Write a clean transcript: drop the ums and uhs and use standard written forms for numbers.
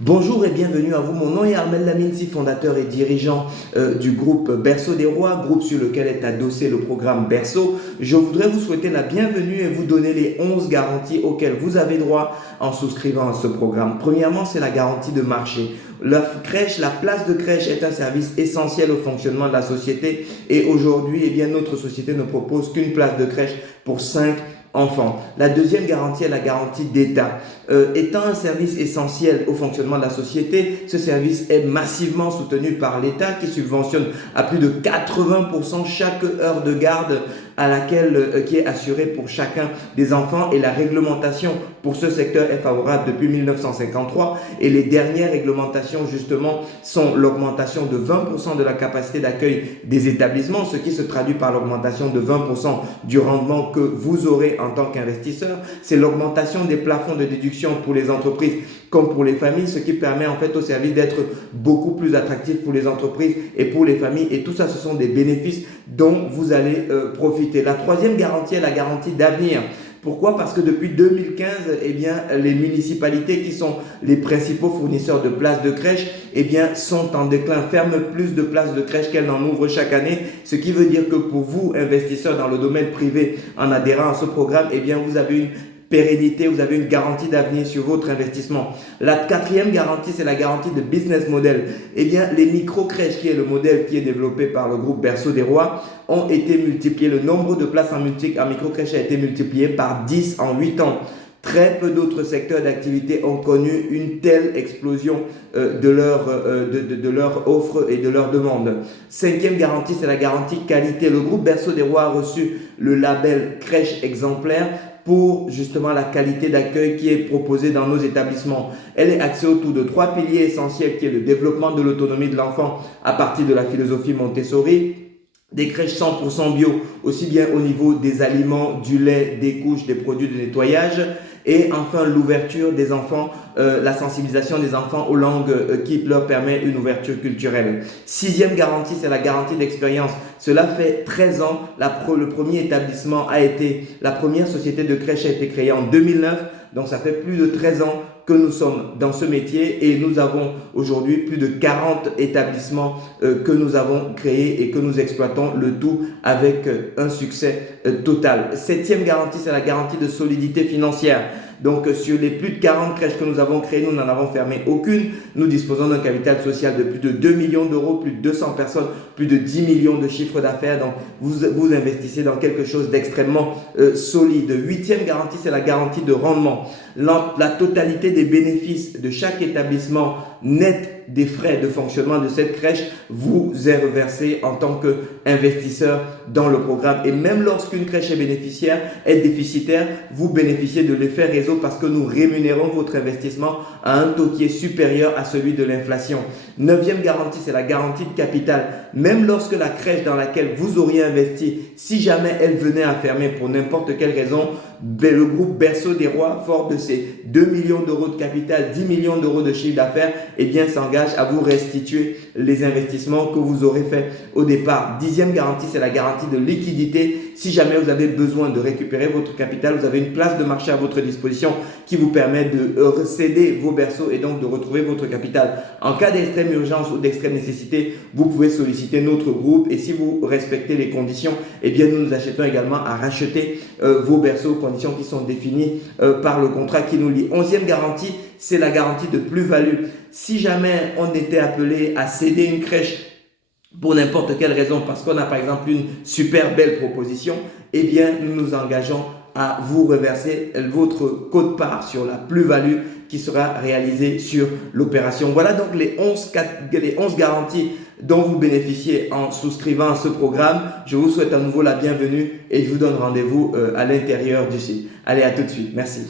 Bonjour et bienvenue à vous. Mon nom est Armel Laminsi, fondateur et dirigeant du groupe Berceau des Rois, groupe sur lequel est adossé le programme Berceau. Je voudrais vous souhaiter la bienvenue et vous donner les 11 garanties auxquelles vous avez droit en souscrivant à ce programme. Premièrement, c'est la garantie de marché. La place de crèche est un service essentiel au fonctionnement de la société et aujourd'hui, notre société ne propose qu'une place de crèche pour 5 enfants. La deuxième garantie est la garantie d'État. Étant un service essentiel au fonctionnement de la société, ce service est massivement soutenu par l'État qui subventionne à plus de 80% chaque heure de garde qui est assurée pour chacun des enfants, et la réglementation pour ce secteur est favorable depuis 1953 et les dernières réglementations justement sont l'augmentation de 20% de la capacité d'accueil des établissements, ce qui se traduit par l'augmentation de 20% du rendement que vous aurez en tant qu'investisseur. C'est l'augmentation des plafonds de déduction pour les entreprises comme pour les familles, ce qui permet en fait au service d'être beaucoup plus attractif pour les entreprises et pour les familles, et tout ça, ce sont des bénéfices dont vous allez profiter. La troisième garantie est la garantie d'avenir. Pourquoi? Parce que depuis 2015, les municipalités qui sont les principaux fournisseurs de places de crèche, sont en déclin, ferment plus de places de crèche qu'elles n'en ouvrent chaque année. Ce qui veut dire que pour vous, investisseurs dans le domaine privé, en adhérant à ce programme, vous avez une pérennité, vous avez une garantie d'avenir sur votre investissement. La quatrième garantie, c'est la garantie de business model. Les micro-crèches, qui est le modèle qui est développé par le groupe Berceau des Rois, ont été multipliés. Le nombre de places en micro-crèche a été multiplié par 10 en 8 ans. Très peu d'autres secteurs d'activité ont connu une telle explosion de leur offre et de leur demande. Cinquième garantie, c'est la garantie qualité. Le groupe Berceau des Rois a reçu le label crèche exemplaire pour justement la qualité d'accueil qui est proposée dans nos établissements. Elle est axée autour de 3 piliers essentiels, qui est le développement de l'autonomie de l'enfant à partir de la philosophie Montessori, des crèches 100% bio, aussi bien au niveau des aliments, du lait, des couches, des produits de nettoyage, et enfin l'ouverture des enfants, la sensibilisation des enfants aux langues qui leur permet une ouverture culturelle. Sixième garantie, c'est la garantie d'expérience. Cela fait 13 ans, la première société de crèche a été créée en 2009, donc ça fait plus de 13 ans que nous sommes dans ce métier, et nous avons aujourd'hui plus de 40 établissements que nous avons créés et que nous exploitons, le tout avec un succès total. Septième garantie, c'est la garantie de solidité financière. Donc, sur les plus de 40 crèches que nous avons créées, nous n'en avons fermé aucune. Nous disposons d'un capital social de plus de 2 millions d'euros, plus de 200 personnes, plus de 10 millions de chiffres d'affaires. Donc, vous investissez dans quelque chose d'extrêmement solide. Huitième garantie, c'est la garantie de rendement. La totalité des bénéfices de chaque établissement net des frais de fonctionnement de cette crèche vous est reversé en tant qu'investisseur dans le programme. Et même lorsqu'une crèche est déficitaire, vous bénéficiez de l'effet réseau parce que nous rémunérons votre investissement à un taux qui est supérieur à celui de l'inflation. Neuvième garantie, c'est la garantie de capital. Même lorsque la crèche dans laquelle vous auriez investi, si jamais elle venait à fermer pour n'importe quelle raison, le groupe Berceau des Rois, fort de ses 2 millions d'euros de capital, 10 millions d'euros de chiffre d'affaires, s'engage à vous restituer les investissements que vous aurez faits au départ. Dixième garantie, c'est la garantie de liquidité. Si jamais vous avez besoin de récupérer votre capital, vous avez une place de marché à votre disposition qui vous permet de céder vos berceaux et donc de retrouver votre capital. En cas d'extrême urgence ou d'extrême nécessité, vous pouvez solliciter notre groupe, et si vous respectez les conditions, nous nous achetons également à racheter vos berceaux, conditions qui sont définies par le contrat qui nous lie. Onzième garantie, c'est la garantie de plus-value. Si jamais on était appelé à céder une crèche pour n'importe quelle raison, parce qu'on a par exemple une super belle proposition, nous nous engageons à vous reverser votre quote-part sur la plus-value qui sera réalisée sur l'opération. Voilà donc les 11 garanties dont vous bénéficiez en souscrivant à ce programme. Je vous souhaite à nouveau la bienvenue et je vous donne rendez-vous à l'intérieur du site. Allez, à tout de suite. Merci.